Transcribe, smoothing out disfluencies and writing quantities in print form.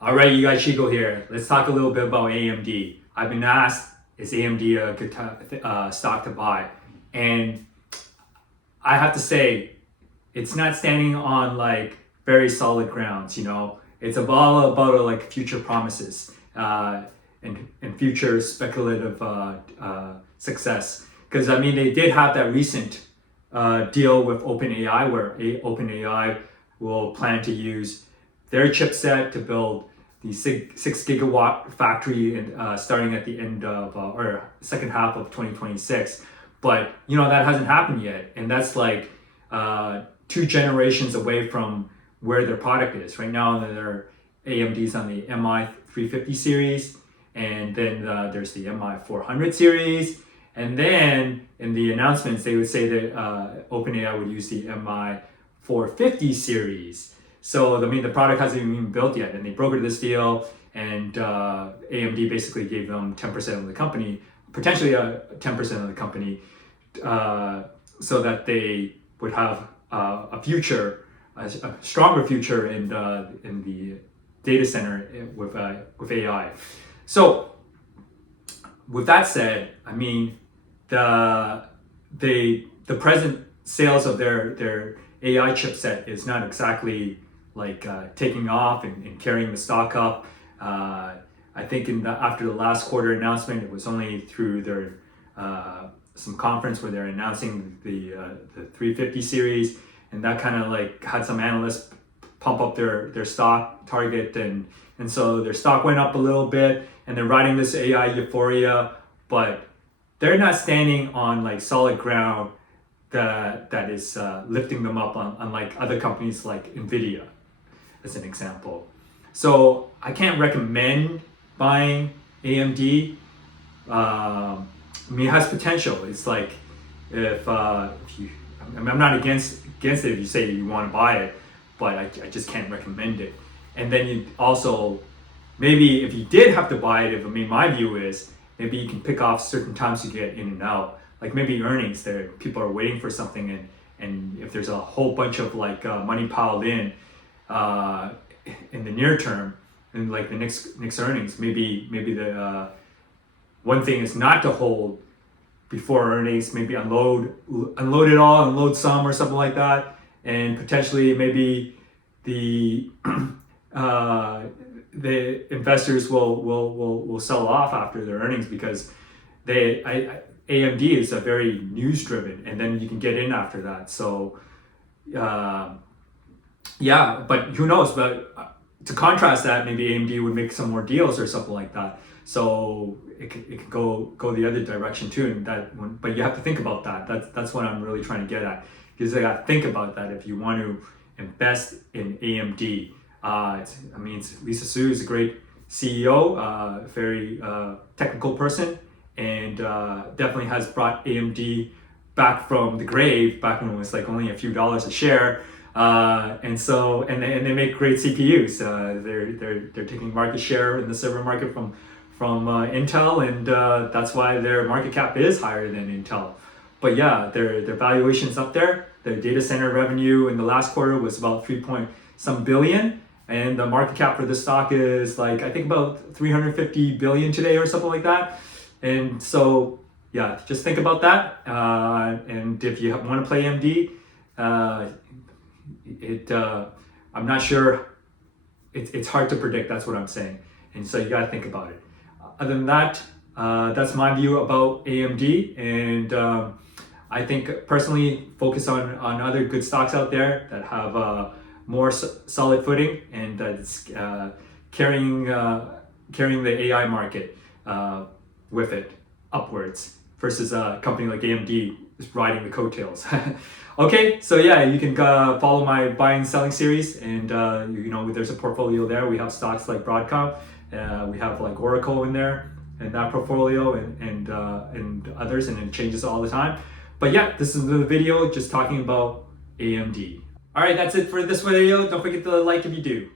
All right, you guys, Chico here. Let's talk a little bit about AMD. I've been asked, is AMD a good stock to buy? And I have to say, it's not standing on like very solid grounds. It's all about like future promises and future speculative success. Because I mean, they did have that recent deal with OpenAI, where OpenAI will plan to use their chipset to build the 6 gigawatt factory starting at the end of or second half of 2026. But that hasn't happened yet, and that's like 2 generations away from where their product is right now. Their AMD's on the MI 350 series, and then there's the MI 400 series, and then in the announcements they would say that OpenAI would use the MI 450 series. So I mean, the product hasn't even been built yet, and they brokered this deal, and AMD basically gave them 10% of the company, potentially 10% of the company, so that they would have a future, a stronger future in the data center with AI. So with that said, I mean, the present sales of their AI chipset is not exactly like taking off and carrying the stock up. I think after the last quarter announcement, it was only through their some conference where they're announcing the 350 series, and that kind of like had some analysts pump up their stock target, and so their stock went up a little bit, and they're riding this AI euphoria, but they're not standing on like solid ground that is lifting them up, unlike other companies like Nvidia, as an example. So I can't recommend buying AMD. I mean, it has potential. It's like if you, I'm not against it if you say you want to buy it, but I just can't recommend it. And then you also, maybe if you did have to buy it, my view is maybe you can pick off certain times to get in and out. Like maybe earnings, there people are waiting for something, and if there's a whole bunch of like money piled in the near term, and like the next earnings, maybe the one thing is not to hold before earnings, maybe unload it all, unload some or something like that, and potentially maybe the the investors will sell off after their earnings, because AMD is a very news driven, and then you can get in after that. So yeah, but who knows? But to contrast that, maybe AMD would make some more deals or something like that. So it could go the other direction too. And but you have to think about that. That's what I'm really trying to get at. Because I got to think about that if you want to invest in AMD. Lisa Su is a great CEO, very technical person, and definitely has brought AMD back from the grave, back when it was like only a few dollars a share. And they make great CPUs. They're taking market share in the server market from Intel, and that's why their market cap is higher than Intel. But yeah, their valuation's up there. Their data center revenue in the last quarter was about 3 billion, and the market cap for the stock is like, I think, about 350 billion today or something like that. And so yeah, just think about that. And if you want to play AMD, I'm not sure. It's hard to predict. That's what I'm saying, and so you got to think about it. Other than that, that's my view about AMD, and I think personally focus on other good stocks out there that have more solid footing, and that's carrying the AI market with it upwards, versus a company like AMD is riding the coattails. Okay, so yeah, you can follow my buying and selling series, and there's a portfolio there. We have stocks like Broadcom, we have like Oracle in there, and that portfolio, and others, and it changes all the time. But yeah, this is the video just talking about AMD. All right, that's it for this video. Don't forget to like if you do.